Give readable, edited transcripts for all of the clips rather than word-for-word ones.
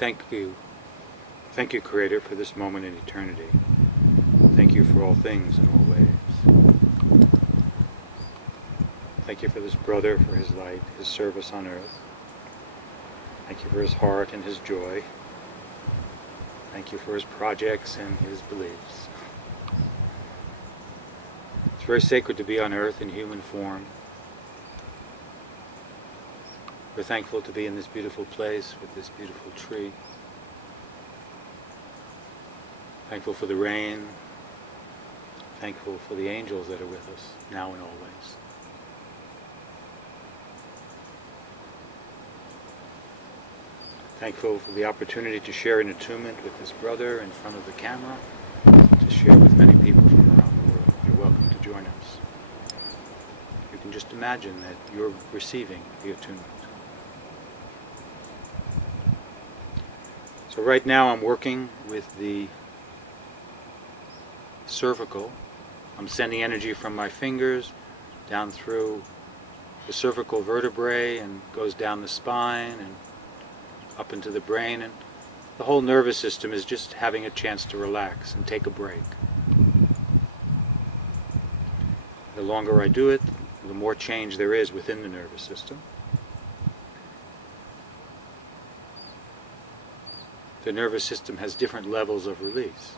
Thank you, Creator, for this moment in eternity. Thank you for all things in all ways. Thank you for this brother, for his light, his service on earth. Thank you for his heart and his joy. Thank you for his projects and his beliefs. It's very sacred to be on earth in human form. We're thankful to be in this beautiful place with this beautiful tree. Thankful for the rain. Thankful for the angels that are with us now and always. Thankful for the opportunity to share an attunement with this brother in front of the camera, to share with many people from around the world. You're welcome to join us. You can just imagine that you're receiving the attunement. So right now I'm working with the cervical. I'm sending energy from my fingers down through the cervical vertebrae and goes down the spine and up into the brain, and the whole nervous system is just having a chance to relax and take a break. The longer I do it, the more change there is within the nervous system. The nervous system has different levels of release.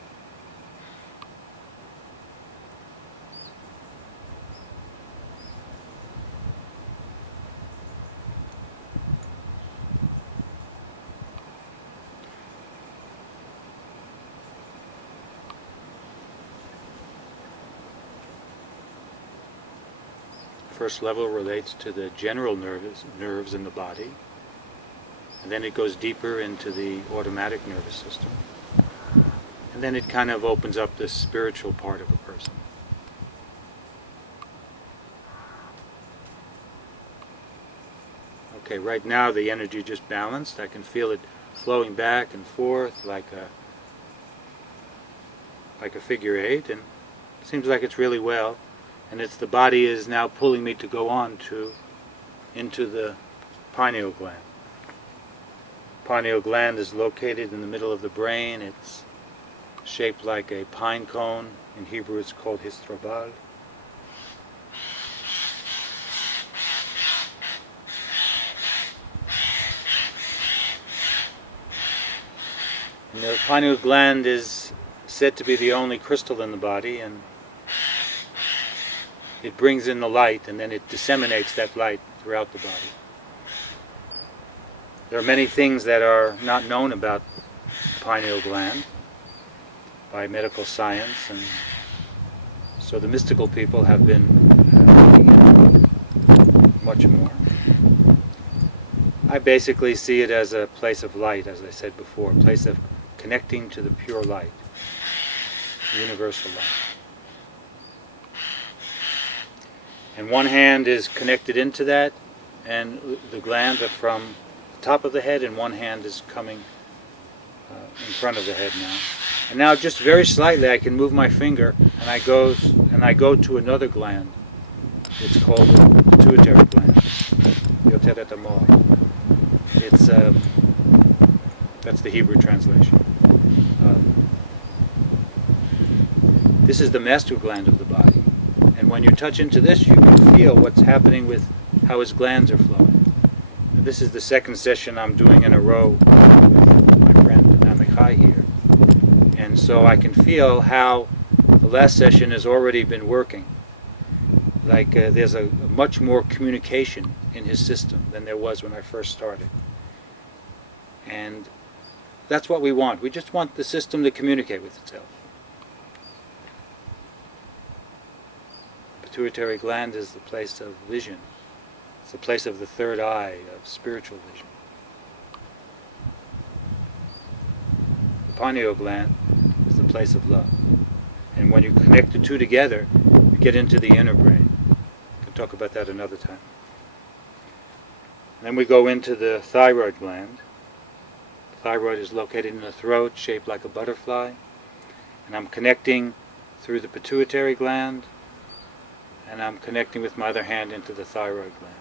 First level relates to the general nerves in the body, and then it goes deeper into the automatic nervous system, and then it kind of opens up the spiritual part of a person. Okay, right now the energy just balanced. I can feel it flowing back and forth like a figure eight, and it seems like it's really well. And it's the body is now pulling me to go on into the pineal gland. Pineal gland is located in the middle of the brain. It's shaped like a pine cone. In Hebrew it's called histrabal. And the pineal gland is said to be the only crystal in the body, and it brings in the light, and then it disseminates that light throughout the body. There are many things that are not known about the pineal gland by medical science, and so the mystical people have been looking into it much more. I basically see it as a place of light, as I said before, a place of connecting to the pure light, universal light. And one hand is connected into that, and the glands are from the top of the head, and one hand is coming in front of the head now. And now just very slightly I can move my finger, and I go to another gland. It's called the pituitary gland. Yoteret Amor. It's that's the Hebrew translation. This is the master gland of the body. And when you touch into this, you can feel what's happening with how his glands are flowing. And this is the second session I'm doing in a row with my friend Amichai here. And so I can feel how the last session has already been working. Like there's a much more communication in his system than there was when I first started. And that's what we want. We just want the system to communicate with itself. Pituitary gland is the place of vision. It's the place of the third eye, of spiritual vision. The pineal gland is the place of love. And when you connect the two together, you get into the inner brain. We can talk about that another time. And then we go into the thyroid gland. The thyroid is located in the throat, shaped like a butterfly. And I'm connecting through the pituitary gland, and I'm connecting with my other hand into the thyroid gland.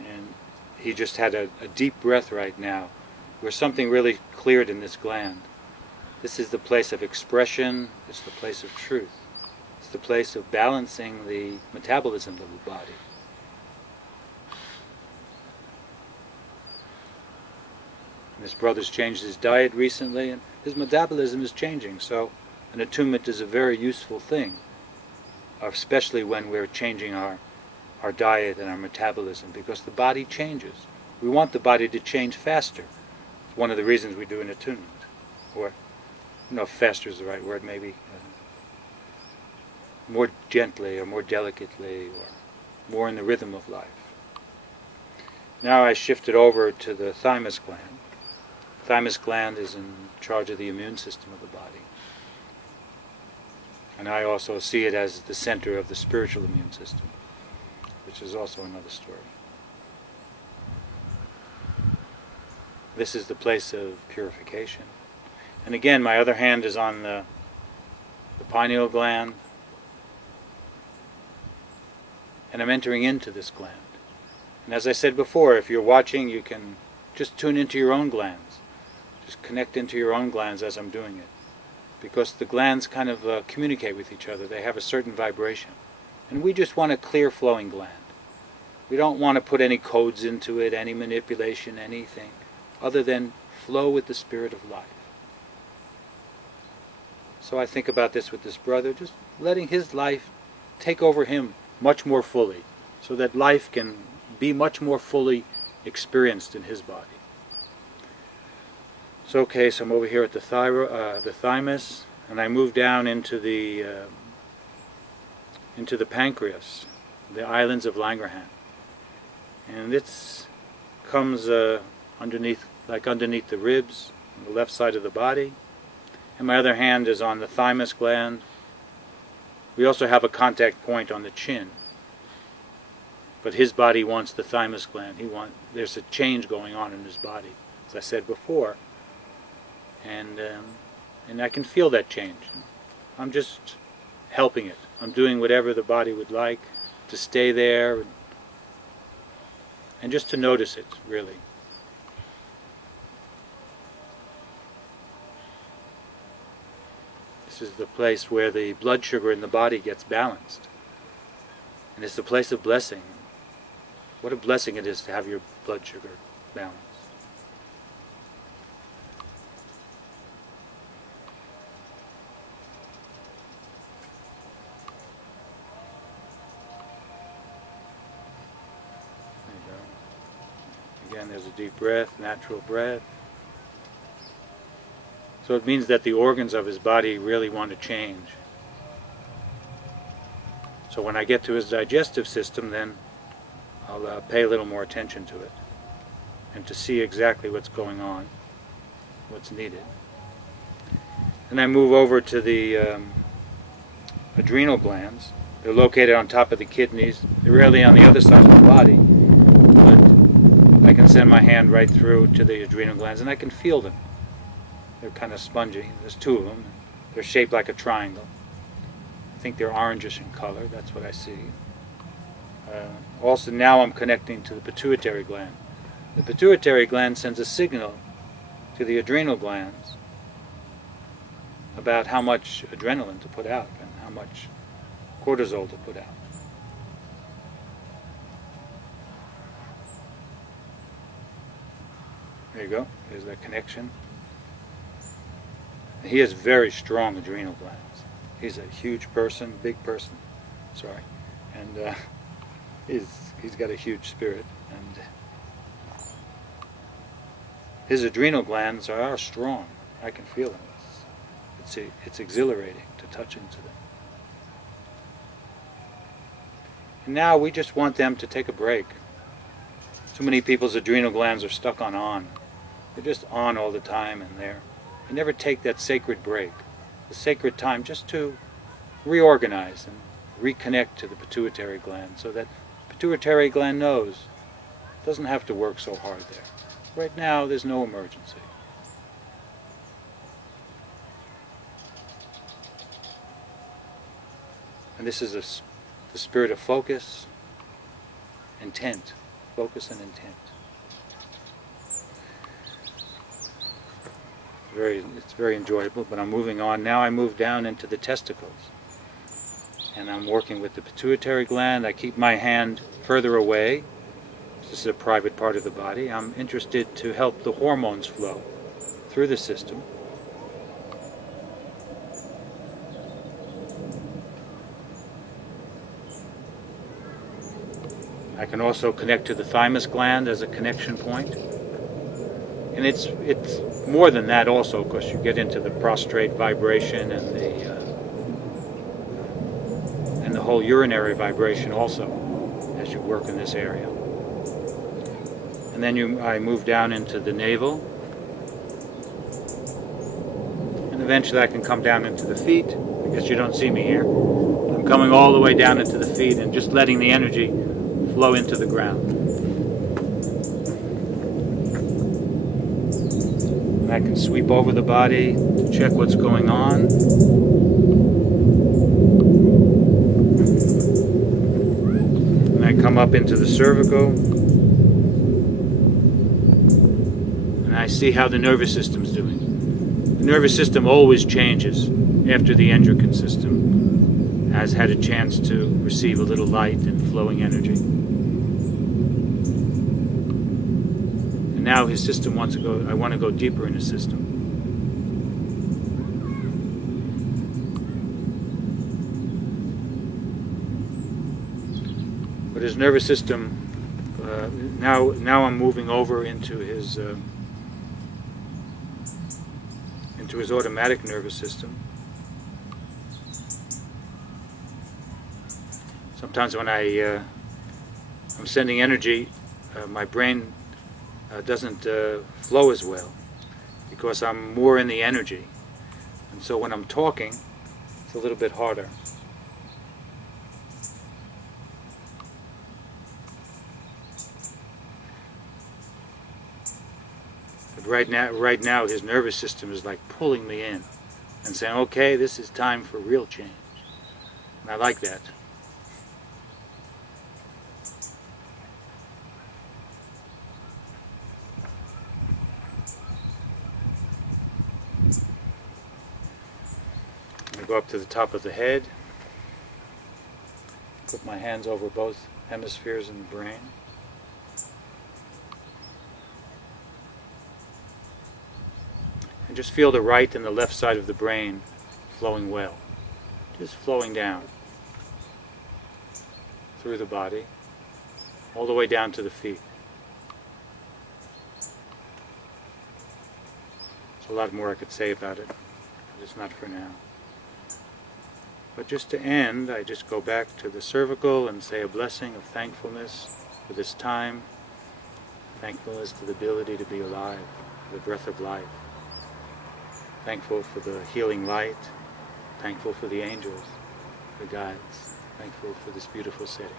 And he just had a deep breath right now, where something really cleared in this gland. This is the place of expression, it's the place of truth. It's the place of balancing the metabolism of the body. And this brother's changed his diet recently, and his metabolism is changing, so an attunement is a very useful thing, especially when we're changing our diet and our metabolism, because the body changes. We want the body to change faster. It's one of the reasons we do an attunement. Or, I don't know if faster is the right word, maybe more gently or more delicately or more in the rhythm of life. Now I shifted over to the thymus gland. The thymus gland is in charge of the immune system of the body. And I also see it as the center of the spiritual immune system, which is also another story. This is the place of purification. And again, my other hand is on the pineal gland, and I'm entering into this gland. And as I said before, if you're watching, you can just tune into your own glands. Just connect into your own glands as I'm doing it. Because the glands kind of communicate with each other. They have a certain vibration. And we just want a clear flowing gland. We don't want to put any codes into it, any manipulation, anything, other than flow with the spirit of life. So I think about this with this brother, just letting his life take over him much more fully, so that life can be much more fully experienced in his body. So okay, so I'm over here at the thymus, and I move down into the pancreas, the islands of Langerhans, and it comes underneath the ribs, on the left side of the body. And my other hand is on the thymus gland. We also have a contact point on the chin. But his body wants the thymus gland. There's a change going on in his body, as I said before. And I can feel that change. I'm just helping it. I'm doing whatever the body would like to stay there and just to notice it, really. This is the place where the blood sugar in the body gets balanced. And it's the place of blessing. What a blessing it is to have your blood sugar balanced. There you go. Again, there's a deep breath, natural breath. So it means that the organs of his body really want to change. So when I get to his digestive system, then I'll pay a little more attention to it and to see exactly what's going on, what's needed. And I move over to the adrenal glands. They're located on top of the kidneys. They're really on the other side of the body, but I can send my hand right through to the adrenal glands and I can feel them. They're kind of spongy. There's two of them. They're shaped like a triangle. I think they're orangish in color. That's what I see. Also, now I'm connecting to the pituitary gland. The pituitary gland sends a signal to the adrenal glands about how much adrenaline to put out and how much cortisol to put out. There you go. There's that connection. He has very strong adrenal glands. He's a huge person, big person, sorry, and he's got a huge spirit, and his adrenal glands are strong. I can feel them. It's exhilarating to touch into them. And now we just want them to take a break. Too many people's adrenal glands are stuck on. They're just on all the time, and they never take that sacred break, the sacred time just to reorganize and reconnect to the pituitary gland, so that the pituitary gland knows it doesn't have to work so hard there. Right now, there's no emergency. And this is the spirit of focus, intent, focus and intent. it's very enjoyable, but I'm moving on. Now I move down into the testicles. And I'm working with the pituitary gland. I keep my hand further away. This is a private part of the body. I'm interested to help the hormones flow through the system. I can also connect to the thymus gland as a connection point. And it's more than that also, because you get into the prostrate vibration and the whole urinary vibration also as you work in this area. And then I move down into the navel. And eventually I can come down into the feet. I guess you don't see me here. I'm coming all the way down into the feet and just letting the energy flow into the ground. And I can sweep over the body to check what's going on. And I come up into the cervical. And I see how the nervous system's doing. The nervous system always changes after the endocrine system has had a chance to receive a little light and flowing energy. Now his system wants to go, I want to go deeper in his system. But his nervous system, now I'm moving over into his automatic nervous system. Sometimes when I'm sending energy, my brain doesn't flow as well because I'm more in the energy, and so when I'm talking it's a little bit harder. But right now his nervous system is like pulling me in and saying, okay, this is time for real change, and I like that. Go up to the top of the head, put my hands over both hemispheres in the brain. And just feel the right and the left side of the brain flowing well. Just flowing down through the body, all the way down to the feet. There's a lot more I could say about it, but it's not for now. But just to end, I just go back to the cervical and say a blessing of thankfulness for this time, thankfulness for the ability to be alive, the breath of life, thankful for the healing light, thankful for the angels, the guides, thankful for this beautiful setting.